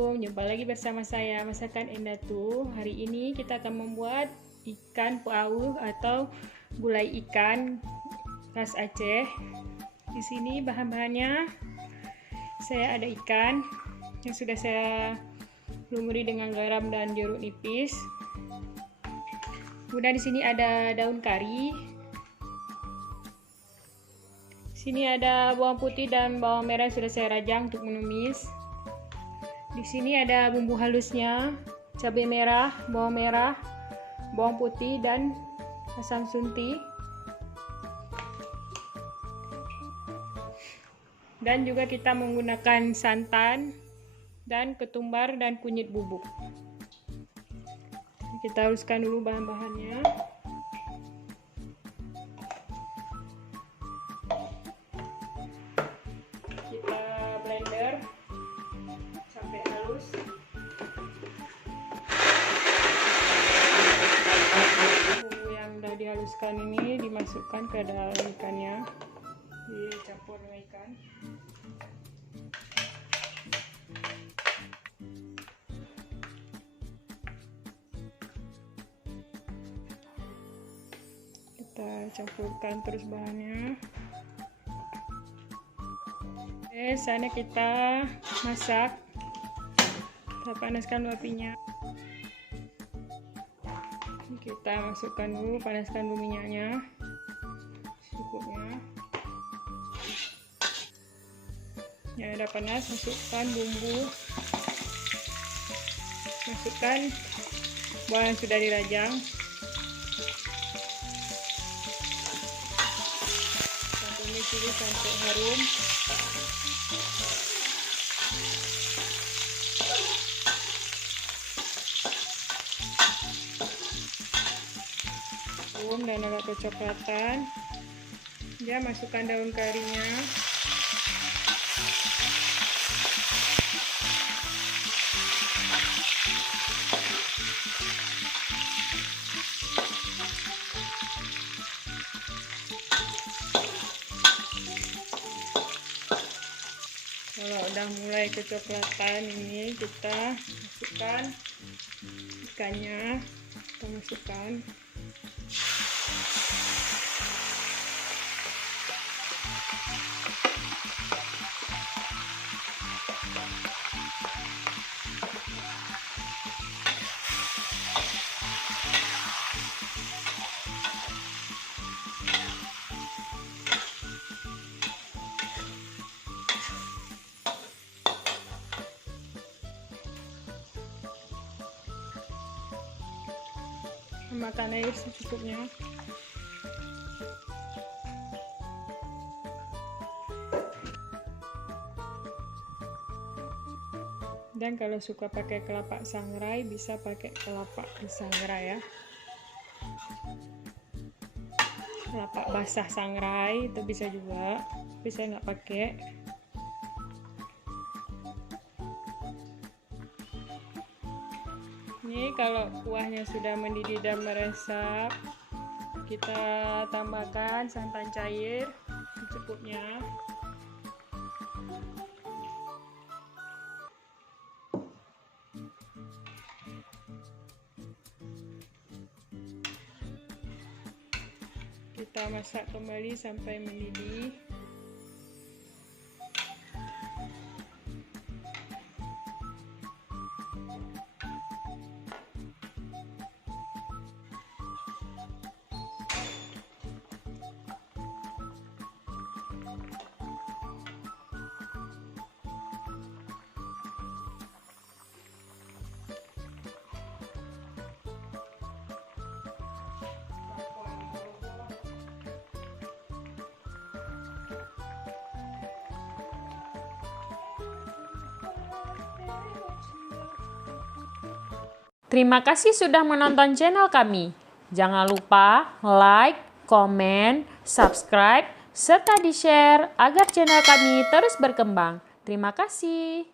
Assalamualaikum, jumpa lagi bersama saya Masakan Endatu. Hari ini kita akan membuat ikan pauh atau gulai ikan khas Aceh. Di sini bahan-bahannya saya ada ikan yang sudah saya lumuri dengan garam dan jeruk nipis. Kemudian di sini ada daun kari. Sini ada bawang putih dan bawang merah yang sudah saya rajang untuk menumis. Di sini ada bumbu halusnya, cabai merah, bawang putih, dan asam sunti. Dan juga kita menggunakan santan dan ketumbar dan kunyit bubuk. Kita haluskan dulu bahan-bahannya. Kita blender sampai halus. Bumbu yang sudah dihaluskan ini dimasukkan ke dalam ikannya, dicampur dengan ikan. Kita campurkan terus bahannya. Oke, saatnya kita masak. Kita panaskan apinya. Kita masukkan dulu, panaskan dulu minyaknya secukupnya. Ya, udah panas, masukkan bumbu, masukkan bawang yang sudah dirajang. Tumis dulu sampai harum. Dan agak kecoklatan, dia masukkan daun karinya. Kalau udah mulai kecoklatan ini, kita masukkan ikannya. Kita masukkan. Makan air secukupnya. Dan kalau suka pakai kelapa sangrai, bisa pakai kelapa sangrai ya. Kelapa basah sangrai itu bisa juga, tapi saya nggak pakai. Ini kalau kuahnya sudah mendidih dan meresap, kita tambahkan santan cair secukupnya. Kita masak kembali sampai mendidih. Terima kasih sudah menonton channel kami. Jangan lupa like, komen, subscribe, serta di-share agar channel kami terus berkembang. Terima kasih.